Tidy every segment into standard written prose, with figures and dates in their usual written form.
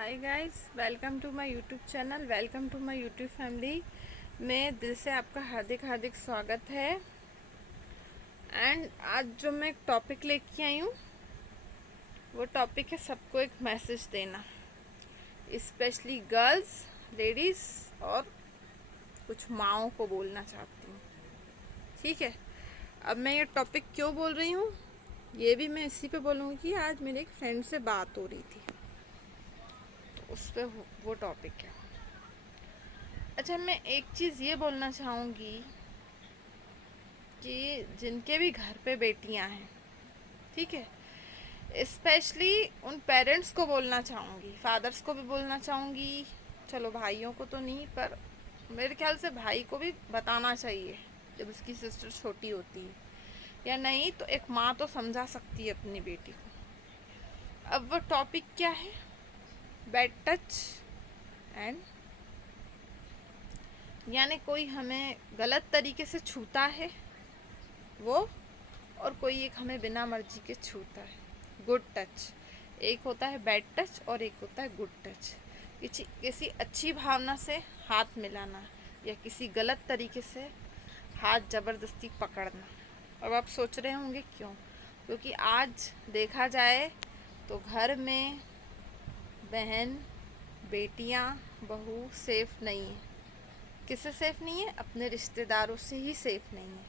Hi guys, welcome to my YouTube channel, welcome to my YouTube family में दिल से आपका हार्दिक हार्दिक स्वागत है। एंड आज जो मैं एक टॉपिक लेके आई हूँ वो टॉपिक है सबको एक मैसेज देना, स्पेशली गर्ल्स, लेडीज़ और कुछ माँओं को बोलना चाहती हूँ। ठीक है, अब मैं ये टॉपिक क्यों बोल रही हूँ ये भी मैं इसी पे बोलूँगी कि आज मेरे एक फ्रेंड से बात हो रही थी, तो उस पर वो टॉपिक है। अच्छा, मैं एक चीज़ ये बोलना चाहूँगी कि जिनके भी घर पे बेटियां हैं, ठीक है, स्पेशली उन पेरेंट्स को बोलना चाहूँगी, फादर्स को भी बोलना चाहूँगी, चलो भाइयों को तो नहीं, पर मेरे ख्याल से भाई को भी बताना चाहिए जब उसकी सिस्टर छोटी होती है, या नहीं तो एक माँ तो समझा सकती है अपनी बेटी को। अब वो टॉपिक क्या है? बैड टच एंड, यानी कोई हमें गलत तरीके से छूता है वो, और कोई एक हमें बिना मर्जी के छूता है। गुड टच, एक होता है बैड टच और एक होता है गुड टच। किसी अच्छी भावना से हाथ मिलाना या किसी गलत तरीके से हाथ ज़बरदस्ती पकड़ना। अब आप सोच रहे होंगे क्यों? क्योंकि आज देखा जाए तो घर में बहन, बेटियां, बहू सेफ नहीं है। किससे सेफ नहीं है? अपने रिश्तेदारों से ही सेफ नहीं है।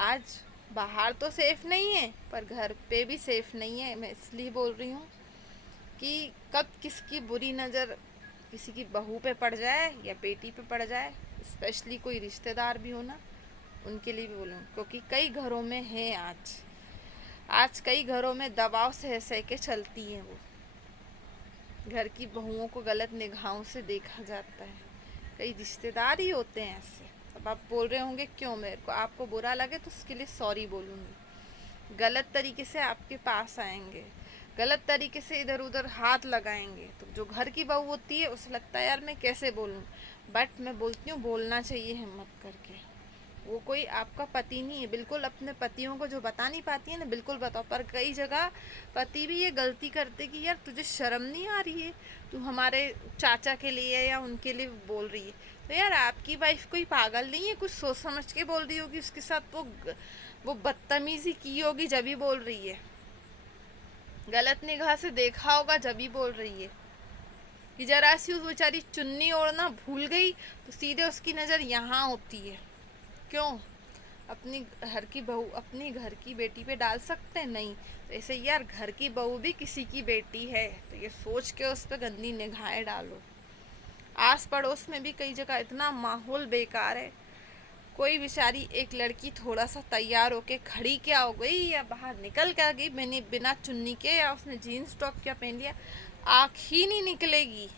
आज बाहर तो सेफ नहीं है पर घर पे भी सेफ नहीं है। मैं इसलिए बोल रही हूँ कि कब किसकी बुरी नज़र किसी की बहू पे पड़ जाए या बेटी पे पड़ जाए, स्पेशली कोई रिश्तेदार भी हो ना, उनके लिए भी बोलूँ, क्योंकि कई घरों में है आज कई घरों में दबाव सह सह के चलती हैं वो। घर की बहुओं को गलत निगाहों से देखा जाता है, कई रिश्तेदार ही होते हैं ऐसे। अब आप बोल रहे होंगे क्यों? मेरे को आपको बुरा लगे तो उसके लिए सॉरी बोलूँगी। गलत तरीके से आपके पास आएंगे, गलत तरीके से इधर उधर हाथ लगाएंगे, तो जो घर की बहू होती है उसे लगता है यार मैं कैसे बोलूँ, बट मैं बोलती हूँ बोलना चाहिए हिम्मत करके। वो कोई आपका पति नहीं है, बिल्कुल अपने पतियों को जो बता नहीं पाती है ना, बिल्कुल बताओ। पर कई जगह पति भी ये गलती करते कि यार तुझे शर्म नहीं आ रही है, तू हमारे चाचा के लिए या उनके लिए बोल रही है। तो यार आपकी वाइफ कोई पागल नहीं है, कुछ सोच समझ के बोल रही होगी, उसके साथ वो बदतमीजी की होगी जब भी बोल रही है, गलत निगाह से देखा होगा जब भी बोल रही है। कि जरा सी उस बेचारी चुन्नी ओढ़ना भूल गई तो सीधे उसकी नज़र यहाँ होती है। क्यों? अपनी घर की बहू अपनी घर की बेटी पे डाल सकते हैं? नहीं। तो ऐसे यार घर की बहू भी किसी की बेटी है, तो ये सोच के उस पर गंदी निगाहें डालो। आस पड़ोस में भी कई जगह इतना माहौल बेकार है, कोई बेचारी एक लड़की थोड़ा सा तैयार होके खड़ी क्या हो गई या बाहर निकल क्या गई मैंने बिना चुन्नी के, या उसने जीन्स टॉप क्या पहन लिया, आँख ही नहीं निकलेगी।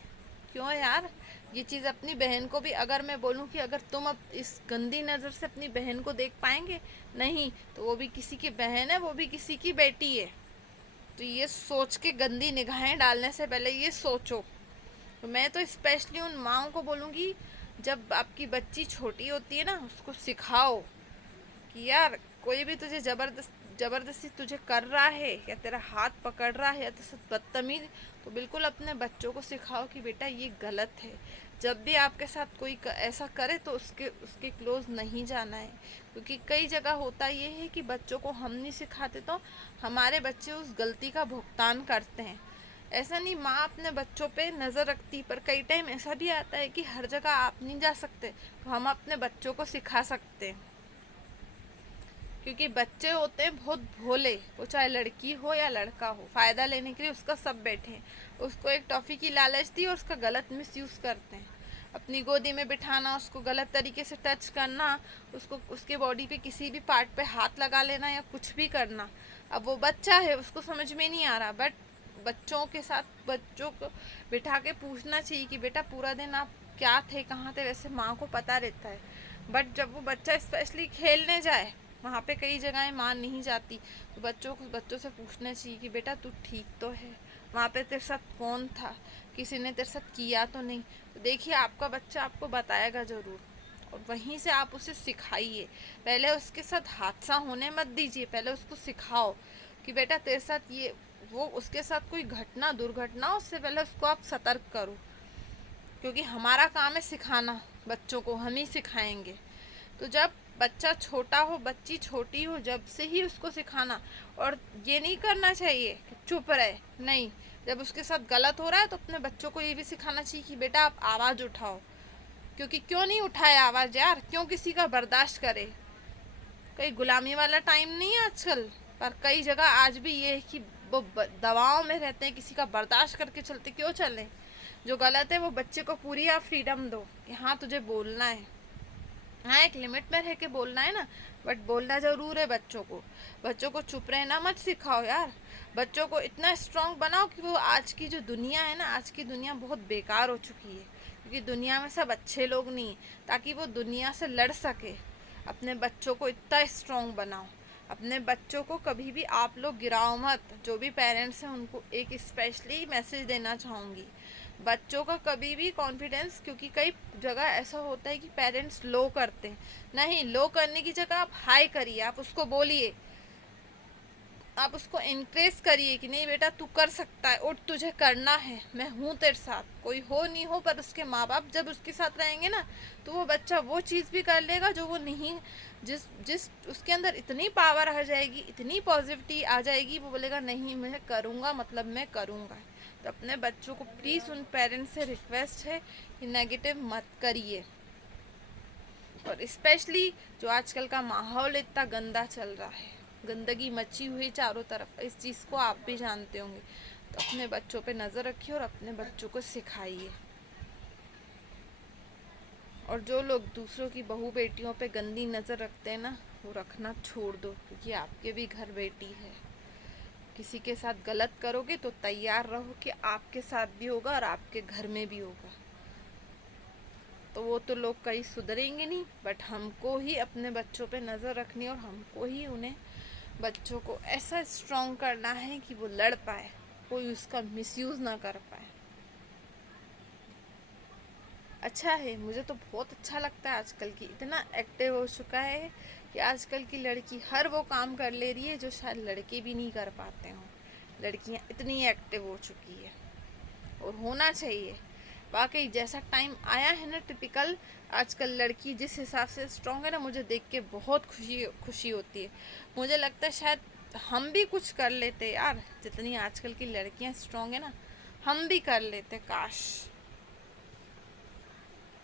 क्यों यार? ये चीज़ अपनी बहन को भी, अगर मैं बोलूँ कि अगर तुम अब इस गंदी नज़र से अपनी बहन को देख पाएंगे नहीं, तो वो भी किसी की बहन है, वो भी किसी की बेटी है। तो ये सोच के गंदी निगाहें डालने से पहले ये सोचो। तो मैं तो स्पेशली उन माँओं को बोलूँगी, जब आपकी बच्ची छोटी होती है ना, उसको सिखाओ कि यार कोई भी तुझे ज़बरदस्ती तुझे कर रहा है या तेरा हाथ पकड़ रहा है या तेरे बदतमीज, तो बिल्कुल अपने बच्चों को सिखाओ कि बेटा ये गलत है। जब भी आपके साथ कोई ऐसा करे तो उसके उसके क्लोज नहीं जाना है। क्योंकि कई जगह होता ये है कि बच्चों को हम नहीं सिखाते तो हमारे बच्चे उस गलती का भुगतान करते हैं। ऐसा नहीं, माँ अपने बच्चों पे नज़र रखती, पर कई टाइम ऐसा भी आता है कि हर जगह आप नहीं जा सकते, तो हम अपने बच्चों को सिखा सकते हैं। क्योंकि बच्चे होते हैं बहुत भोले, वो चाहे लड़की हो या लड़का हो, फ़ायदा लेने के लिए उसका सब बैठे हैं। उसको एक टॉफ़ी की लालच दी और उसका गलत मिसयूज़ करते हैं। अपनी गोदी में बिठाना, उसको गलत तरीके से टच करना, उसको उसके बॉडी पे किसी भी पार्ट पे हाथ लगा लेना या कुछ भी करना। अब वो बच्चा है, उसको समझ में नहीं आ रहा, बट बच्चों के साथ बच्चों को बिठा के पूछना चाहिए कि बेटा पूरा दिन आप क्या थे, कहाँ थे। वैसे माँ को पता रहता है, बट जब वो बच्चा स्पेशली खेलने जाए, वहाँ पे कई जगहें मान नहीं जाती, तो बच्चों से पूछना चाहिए कि बेटा तू ठीक तो है, वहाँ पे तेरे साथ कौन था, किसी ने तेरे साथ किया तो नहीं। तो देखिए आपका बच्चा आपको बताएगा ज़रूर, और वहीं से आप उसे सिखाइए। पहले उसके साथ हादसा होने मत दीजिए, पहले उसको सिखाओ कि बेटा तेरे साथ ये वो उसके साथ कोई घटना दुर्घटना हो, उससे पहले उसको आप सतर्क करो, क्योंकि हमारा काम है सिखाना, बच्चों को हम ही सिखाएंगे। तो जब बच्चा छोटा हो, बच्ची छोटी हो, जब से ही उसको सिखाना। और ये नहीं करना चाहिए कि चुप रहे, नहीं, जब उसके साथ गलत हो रहा है तो अपने बच्चों को ये भी सिखाना चाहिए कि बेटा आप आवाज़ उठाओ, क्योंकि क्यों नहीं उठाए आवाज़ यार, क्यों किसी का बर्दाश्त करे। कई गुलामी वाला टाइम नहीं है आजकल, पर कई जगह आज भी ये है कि वो दबाव में रहते हैं, किसी का बर्दाश्त करके चलते, क्यों चलें। जो गलत है वो बच्चे को पूरी आप फ्रीडम दो कि हाँ तुझे बोलना है, हाँ एक लिमिट में रह के बोलना है ना, बट बोलना ज़रूर है बच्चों को। बच्चों को चुप रहना मत सिखाओ यार, बच्चों को इतना स्ट्रांग बनाओ कि वो आज की जो दुनिया है ना, आज की दुनिया बहुत बेकार हो चुकी है, क्योंकि दुनिया में सब अच्छे लोग नहीं, ताकि वो दुनिया से लड़ सके। अपने बच्चों को इतना स्ट्रांग बनाओ, अपने बच्चों को कभी भी आप लोग गिराओ मत। जो भी पेरेंट्स हैं उनको एक स्पेशली मैसेज देना चाहूँगी, बच्चों का कभी भी कॉन्फिडेंस, क्योंकि कई जगह ऐसा होता है कि पेरेंट्स लो करते हैं, नहीं, लो करने की जगह आप हाई करिए, आप उसको बोलिए, आप उसको इनक्रेज करिए कि नहीं बेटा तू कर सकता है, उठ, तुझे करना है, मैं हूँ तेरे साथ, कोई हो नहीं हो, पर उसके माँ बाप जब उसके साथ रहेंगे ना, तो वो बच्चा वो चीज़ भी कर लेगा जो वो नहीं, जिस जिस उसके अंदर इतनी पावर आ जाएगी, इतनी पॉजिटिविटी आ जाएगी, वो बोलेगा नहीं मैं करूँगा, मतलब मैं करूँगा। तो अपने बच्चों को प्लीज़ उन पेरेंट्स से रिक्वेस्ट है कि नेगेटिव मत करिए। और स्पेशली जो आजकल का माहौल इतना गंदा चल रहा है, गंदगी मची हुई चारों तरफ, इस चीज़ को आप भी जानते होंगे, तो अपने बच्चों पे नज़र रखिए और अपने बच्चों को सिखाइए। और जो लोग दूसरों की बहू बेटियों पे गंदी नज़र रखते हैं ना, वो रखना छोड़ दो, क्योंकि आपके भी घर बेटी है। किसी के साथ गलत करोगे तो तैयार रहो कि आपके साथ भी होगा और आपके घर में भी होगा। तो वो तो लोग कहीं सुधरेंगे नहीं, बट हमको ही अपने बच्चों पे नज़र रखनी, और हमको ही उन्हें, बच्चों को ऐसा स्ट्रॉन्ग करना है कि वो लड़ पाए, कोई उसका मिसयूज़ ना कर पाए। अच्छा है, मुझे तो बहुत अच्छा लगता है आजकल की इतना एक्टिव हो चुका है कि आजकल की लड़की हर वो काम कर ले रही है जो शायद लड़के भी नहीं कर पाते हों। लड़कियां इतनी एक्टिव हो चुकी है, और होना चाहिए। वाकई जैसा टाइम आया है ना टिपिकल, आजकल लड़की जिस हिसाब से स्ट्रांग है ना, मुझे देख के बहुत खुशी खुशी होती है। मुझे लगता है शायद हम भी कुछ कर लेते यार, जितनी आजकल की लड़कियां स्ट्रांग है ना, हम भी कर लेते काश।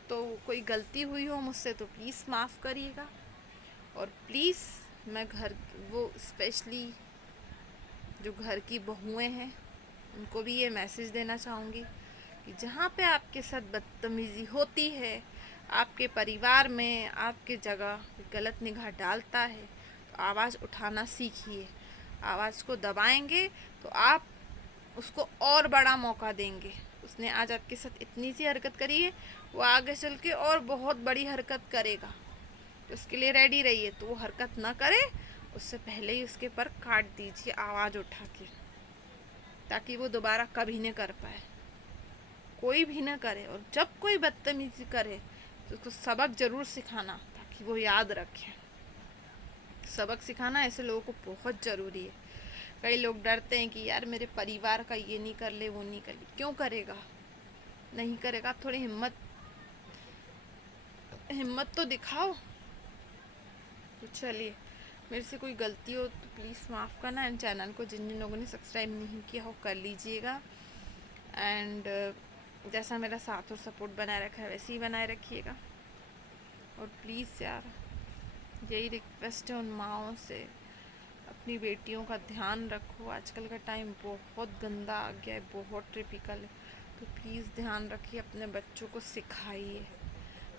तो कोई गलती हुई हो मुझसे तो प्लीज़ माफ़ करिएगा। और प्लीज़ मैं घर, वो स्पेशली जो घर की बहुएं हैं, उनको भी ये मैसेज देना चाहूँगी कि जहाँ पे आपके साथ बदतमीज़ी होती है, आपके परिवार में आपके जगह गलत निगाह डालता है, तो आवाज़ उठाना सीखिए। आवाज़ को दबाएंगे तो आप उसको और बड़ा मौका देंगे। उसने आज आपके साथ इतनी सी हरकत करी है, वो आगे चल के और बहुत बड़ी हरकत करेगा, तो उसके लिए रेडी रहिए। तो वो हरकत ना करे उससे पहले ही उसके पर काट दीजिए आवाज़ उठा के, ताकि वो दोबारा कभी न कर पाए, कोई भी ना करे। और जब कोई बदतमीजी करे तो उसको सबक ज़रूर सिखाना, ताकि वो याद रखे। सबक सिखाना ऐसे लोगों को बहुत ज़रूरी है। कई लोग डरते हैं कि यार मेरे परिवार का ये नहीं कर ले, वो नहीं कर ले। क्यों करेगा, नहीं करेगा, आप थोड़ी हिम्मत तो दिखाओ। तो चलिए, मेरे से कोई गलती हो तो प्लीज़ माफ़ करना, एंड चैनल को जिन जिन लोगों ने सब्सक्राइब नहीं किया हो कर लीजिएगा। एंड जैसा मेरा साथ और सपोर्ट बनाए रखा है वैसे ही बनाए रखिएगा। और प्लीज़ यार, यही रिक्वेस्ट है उन माँओं से, अपनी बेटियों का ध्यान रखो। आजकल का टाइम बहुत गंदा आ गया है, बहुत टिपिकल है, तो प्लीज़ ध्यान रखिए, अपने बच्चों को सिखाइए,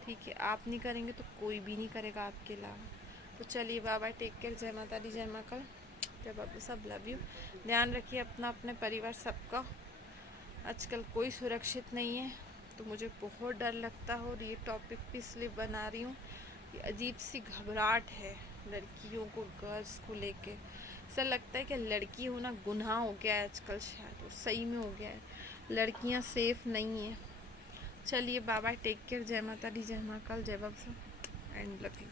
ठीक है। आप नहीं करेंगे तो कोई भी नहीं करेगा आपके अलावा। तो चलिए, बाय बाय, टेक केयर, जय माता दी, जय माँ कल, जय बाबू, सब लव यू। ध्यान रखिए अपना, अपने परिवार सबका। आजकल कोई सुरक्षित नहीं है, तो मुझे बहुत डर लगता है, और ये टॉपिक भी इसलिए बना रही हूँ कि अजीब सी घबराहट है लड़कियों को, गर्ल्स को लेके। ऐसा लगता है कि लड़की होना गुनाह हो गया है आजकल, शायद वो सही में हो गया है, लड़कियां सेफ नहीं है। चलिए, बाय बाय, टेक केयर, जय माता दी, जय माँ काल, जय बाबा, एंड लव यू।